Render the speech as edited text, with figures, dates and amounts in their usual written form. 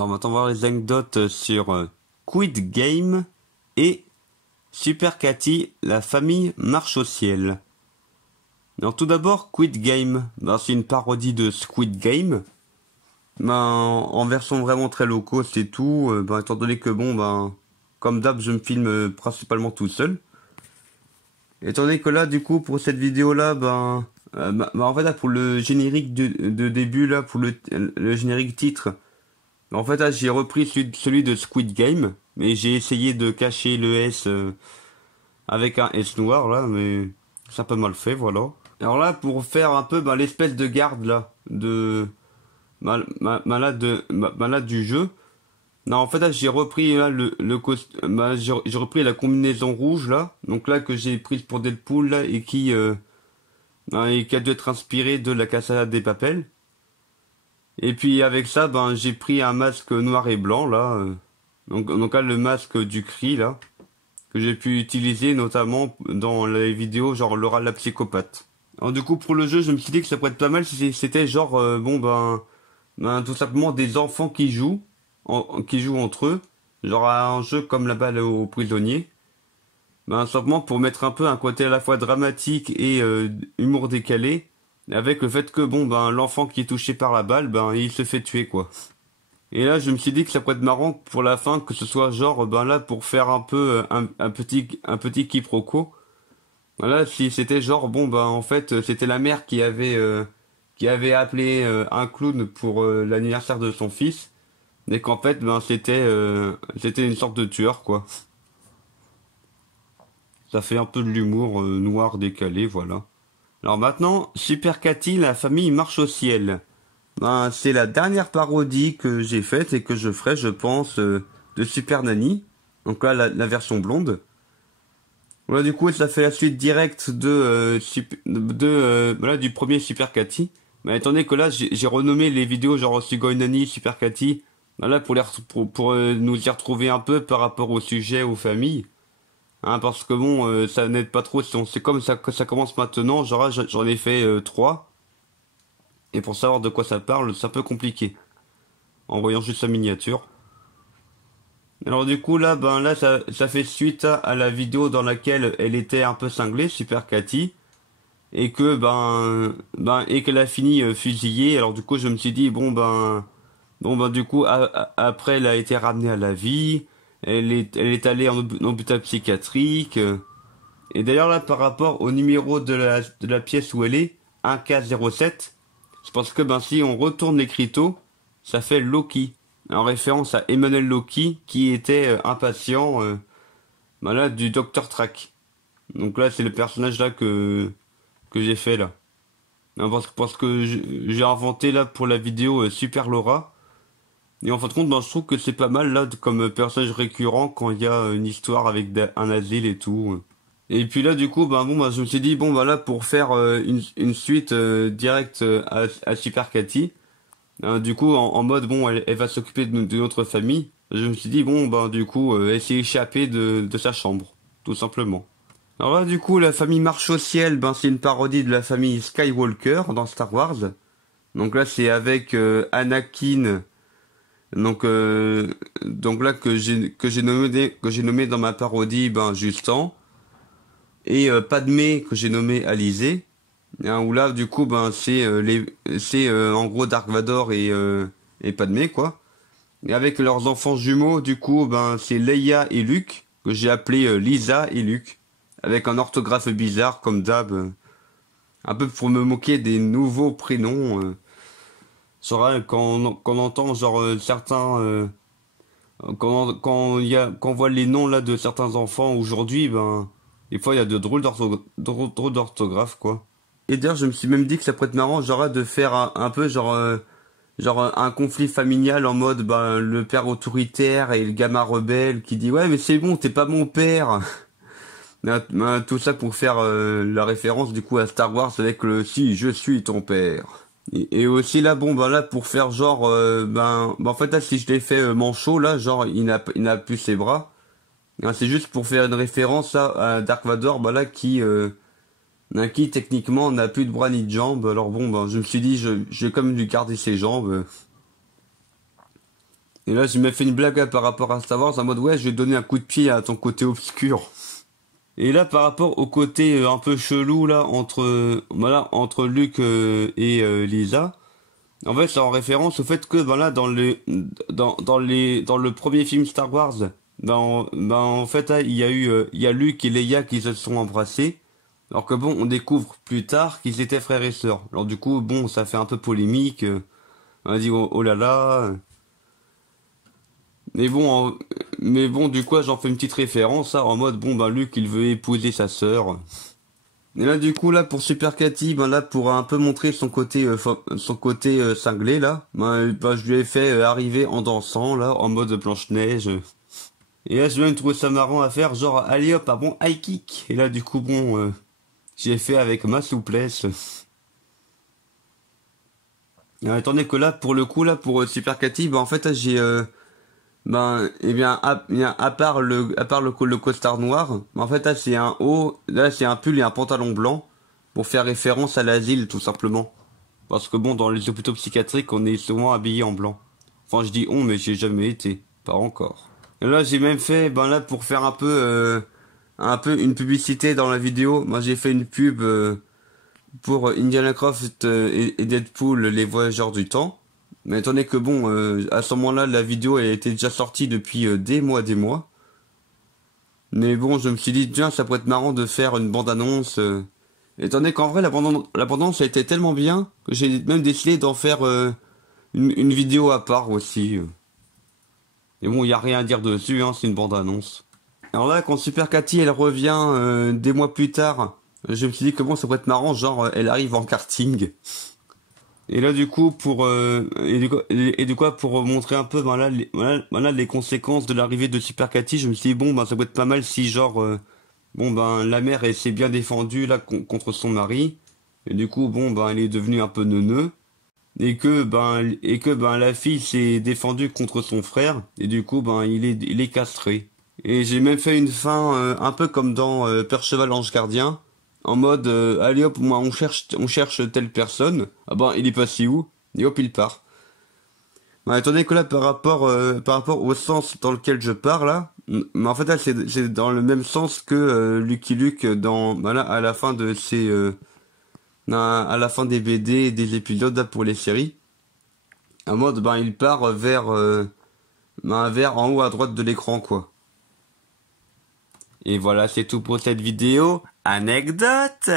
Alors on va voir les anecdotes sur Squid Game et Super Cathy, la famille marche au ciel. Alors tout d'abord, Squid Game, c'est une parodie de Squid Game. En version vraiment très low cost et tout, étant donné que comme d'hab, je me filme principalement tout seul. Étant donné que là, du coup, pour cette vidéo là, en fait là, pour le générique de début là, pour le générique titre, en fait là, j'ai repris celui de Squid Game, mais j'ai essayé de cacher le S avec un S noir là, mais c'est un peu mal fait, voilà. Alors là, pour faire un peu l'espèce de garde là de là du jeu. Non, en fait là, j'ai repris là j'ai repris la combinaison rouge là, donc là que j'ai prise pour Deadpool là et qui a dû être inspirée de la Casa des Papel. Et puis avec ça, j'ai pris un masque noir et blanc là, donc là le masque du cri là que j'ai pu utiliser notamment dans les vidéos genre Laura la psychopathe. Alors du coup pour le jeu, je me suis dit que ça pourrait être pas mal si c'était genre tout simplement des enfants qui jouent entre eux, genre à un jeu comme la balle aux prisonniers. Simplement pour mettre un peu un côté à la fois dramatique et humour décalé, avec le fait que l'enfant qui est touché par la balle, il se fait tuer quoi. Et là je me suis dit que ça pourrait être marrant pour la fin que ce soit genre là pour faire un peu un petit quiproquo. Voilà, si c'était genre en fait c'était la mère qui avait appelé un clown pour l'anniversaire de son fils, et qu'en fait c'était une sorte de tueur quoi. Ça fait un peu de l'humour noir décalé, voilà. Alors maintenant, Super Cathy, la famille marche au ciel. C'est la dernière parodie que j'ai faite et que je ferai, je pense, de Super Nanny. Donc là, la version blonde. Voilà, du coup, ça fait la suite directe du premier Super Cathy. Mais étant donné que là, j'ai renommé les vidéos genre Sugoi Nanny, Super Cathy, voilà, pour nous y retrouver un peu par rapport au sujet, aux familles. Hein, parce que ça n'aide pas trop si on sait comme ça que ça commence maintenant, genre j'en ai fait 3. Et pour savoir de quoi ça parle, c'est un peu compliqué. En voyant juste sa miniature. Alors du coup là ça fait suite à la vidéo dans laquelle elle était un peu cinglée, Super Cathy. Et que et qu'elle a fini fusillée. Alors du coup je me suis dit du coup après elle a été ramenée à la vie. Elle est allée en hôpital psychiatrique. Et d'ailleurs là par rapport au numéro de la pièce où elle est, 1K07, c'est parce que si on retourne l'écriteau, ça fait Loki, en référence à Emmanuel Loki qui était un patient là, du Dr Track. Donc là c'est le personnage là que j'ai fait là. Non, parce que j'ai inventé là pour la vidéo Super Laura. Et en fin de compte, je trouve que c'est pas mal là comme personnage récurrent quand il y a une histoire avec un asile et tout. Et puis là, du coup, je me suis dit, là, pour faire une suite directe à Super Cathy, du coup, en mode, elle va s'occuper de notre famille, je me suis dit, du coup, elle s'est échappée de sa chambre, tout simplement. Alors là, du coup, la famille marche au ciel, c'est une parodie de la famille Skywalker dans Star Wars. Donc là, c'est avec Anakin, donc là que j'ai nommé dans ma parodie, Justin. Et Padmé que j'ai nommé Alizé, hein, où là du coup c'est en gros Dark Vador et Padmé quoi. Et avec leurs enfants jumeaux du coup c'est Leia et Luke que j'ai appelé Lisa et Luke avec un orthographe bizarre comme d'hab, un peu pour me moquer des nouveaux prénoms. Quand on entend genre certains quand on voit les noms là de certains enfants aujourd'hui, des fois il y a de drôles d'orthographe quoi. Et d'ailleurs je me suis même dit que ça pourrait être marrant genre de faire un peu genre un conflit familial en mode le père autoritaire et le gamin rebelle qui dit ouais mais c'est bon t'es pas mon père. Tout ça pour faire la référence du coup à Star Wars avec le si je suis ton père. Et aussi là là pour faire genre en fait là si je l'ai fait manchot là genre il n'a plus ses bras. Hein, c'est juste pour faire une référence à Dark Vador qui techniquement n'a plus de bras ni de jambes. Alors je me suis dit je vais quand même lui garder ses jambes. Et là, j'ai même fait une blague par rapport à Star Wars, en mode, ouais, je vais donner un coup de pied à ton côté obscur. Et là, par rapport au côté un peu chelou, là, voilà, entre Luke et Lisa, en fait, c'est en référence au fait que, ben là, dans le premier film Star Wars, en fait, là, il y a Luke et Leia qui se sont embrassés. Alors que bon, on découvre plus tard qu'ils étaient frères et sœurs. Alors du coup, bon, ça fait un peu polémique. On a dit, oh, oh là là. Mais bon, mais bon, du coup, j'en fais une petite référence, ça, en mode, bon, ben, Luke, il veut épouser sa sœur. Et là, du coup, là, pour Super Cathy, ben là, pour un peu montrer son côté cinglé, là, ben, je lui ai fait arriver en dansant, là, en mode Blanche-Neige. Et là, je même trouvé ça marrant à faire, genre, allez hop, un bon high kick. Et là, du coup, bon, j'ai fait avec ma souplesse. Attendez que là, pour le coup, là, pour Super Cathy, ben, en fait, là, eh bien, à part le costard noir, en fait, là, c'est un haut, là, c'est un pull et un pantalon blanc, pour faire référence à l'asile, tout simplement. Parce que bon, dans les hôpitaux psychiatriques, on est souvent habillé en blanc. Enfin, je dis on, mais j'ai jamais été. Pas encore. Et là, j'ai même fait, ben là, pour faire un peu une publicité dans la vidéo, moi, j'ai fait une pub, pour Indiana Croft et Deadpool, les voyageurs du temps. Mais étant donné que bon, à ce moment-là, la vidéo elle était déjà sortie depuis des mois, des mois. Mais bon, je me suis dit, tiens, ça pourrait être marrant de faire une bande-annonce. Étant donné qu'en vrai, la bande-annonce a été tellement bien que j'ai même décidé d'en faire une vidéo à part aussi. Et bon, il n'y a rien à dire dessus, hein, c'est une bande-annonce. Alors là, quand Super Cathy, elle revient des mois plus tard, je me suis dit que bon, ça pourrait être marrant, genre, elle arrive en karting. Et là, du coup, et du coup, pour montrer un peu, ben là, voilà les conséquences de l'arrivée de Super Cathy, je me suis dit, bon, ben, ça peut être pas mal si, genre, bon, ben, la mère, elle s'est bien défendue, là, contre son mari. Et du coup, bon, ben, elle est devenue un peu neuneu. Ben, la fille s'est défendue contre son frère. Et du coup, ben, il est castré. Et j'ai même fait une fin, un peu comme dans Perceval Ange Gardien. En mode, allez hop, moi on cherche telle personne. Ah ben, il est passé où? Et hop, il part. Bah, étant donné que là, par rapport au sens dans lequel je pars là, mais en fait là, c'est dans le même sens que Lucky Luke dans, voilà, à la fin de à la fin des BD et des épisodes là, pour les séries. En mode, ben, il part vers en haut à droite de l'écran, quoi. Et voilà, c'est tout pour cette vidéo. Anecdote!